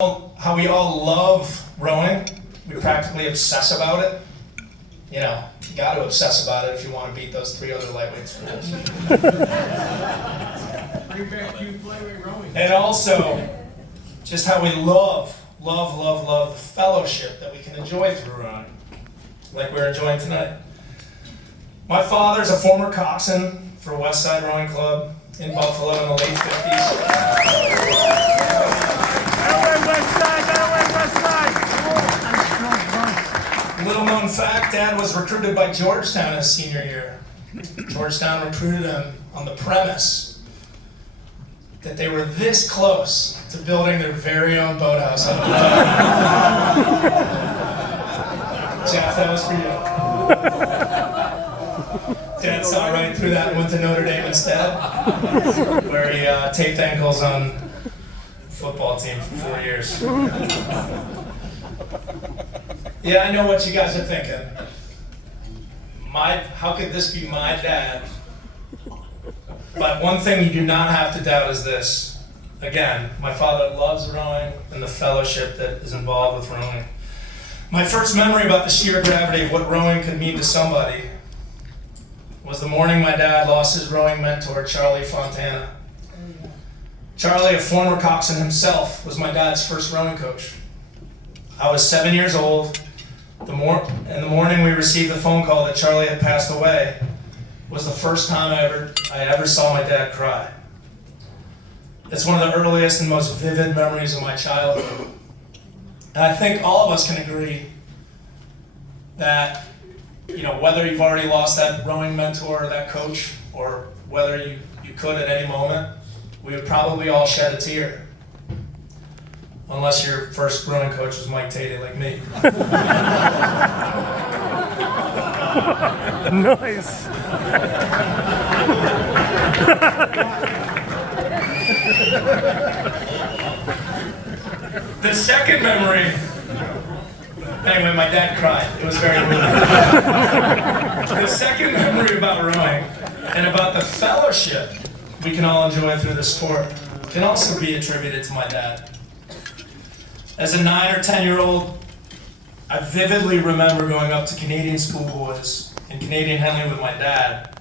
How we all love rowing. We practically obsess about it. You know, you got to obsess about it if you want to beat those three other lightweights. Bring back flyweight rowing. And also, just how we love the fellowship that we can enjoy through rowing, like we're enjoying tonight. My father's a former coxswain for Westside Rowing Club in Buffalo in the late 50s. Little known fact, Dad was recruited by Georgetown his senior year. Georgetown recruited him on the premise that they were this close to building their very own boathouse on the Jeff, that was for you. Dad saw right through that and went to Notre Dame instead, where he taped ankles on the football team for 4 years. Yeah, I know what you guys are thinking. How could this be my dad? But one thing you do not have to doubt is this. Again, my father loves rowing and the fellowship that is involved with rowing. My first memory about the sheer gravity of what rowing could mean to somebody was the morning my dad lost his rowing mentor, Charlie Fontana. Charlie, a former coxswain himself, was my dad's first rowing coach. I was 7 years old. In the morning we received the phone call that Charlie had passed away was the first time I ever saw my dad cry. It's one of the earliest and most vivid memories of my childhood. And I think all of us can agree that, you know, whether you've already lost that rowing mentor or that coach, or whether you could at any moment, we would probably all shed a tear. Unless your first rowing coach was Mike Tate, like me. Nice. The second memory, anyway, my dad cried. It was very moving. The second memory about rowing and about the fellowship we can all enjoy through the sport can also be attributed to my dad. As a 9 or 10-year-old, I vividly remember going up to Canadian schoolboys in Canadian Henley with my dad,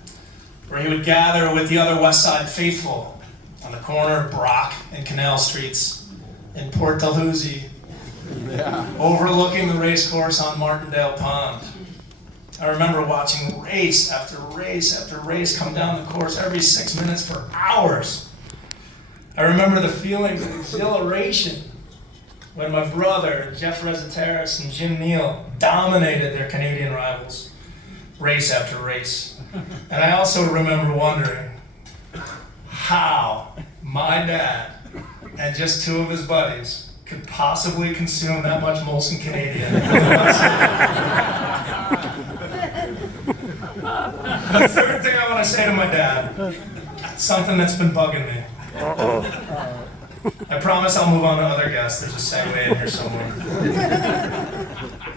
where he would gather with the other West Side faithful on the corner of Brock and Canal Streets in Port Dalhousie, overlooking the race course on Martindale Pond. I remember watching race after race after race come down the course every 6 minutes for hours. I remember the feelings of exhilaration when my brother, Jeff Rezataris and Jim Neal, dominated their Canadian rivals, race after race. And I also remember wondering how my dad and just two of his buddies could possibly consume that much Molson Canadian. The third thing I want to say to my dad, something that's been bugging me. I promise I'll move on to other guests. There's a segue in here somewhere.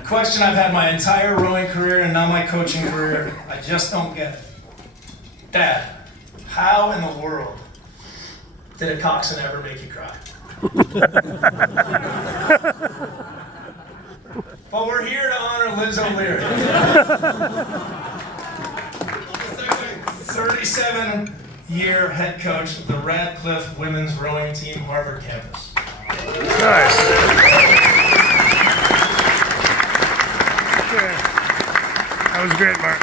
Question I've had my entire rowing career and now my coaching career. I just don't get it. Dad, how in the world did a coxswain ever make you cry? But we're here to honor Liz O'Leary. 37-year head coach of the Radcliffe women's rowing team, Harvard campus. Nice. That was great, Mark.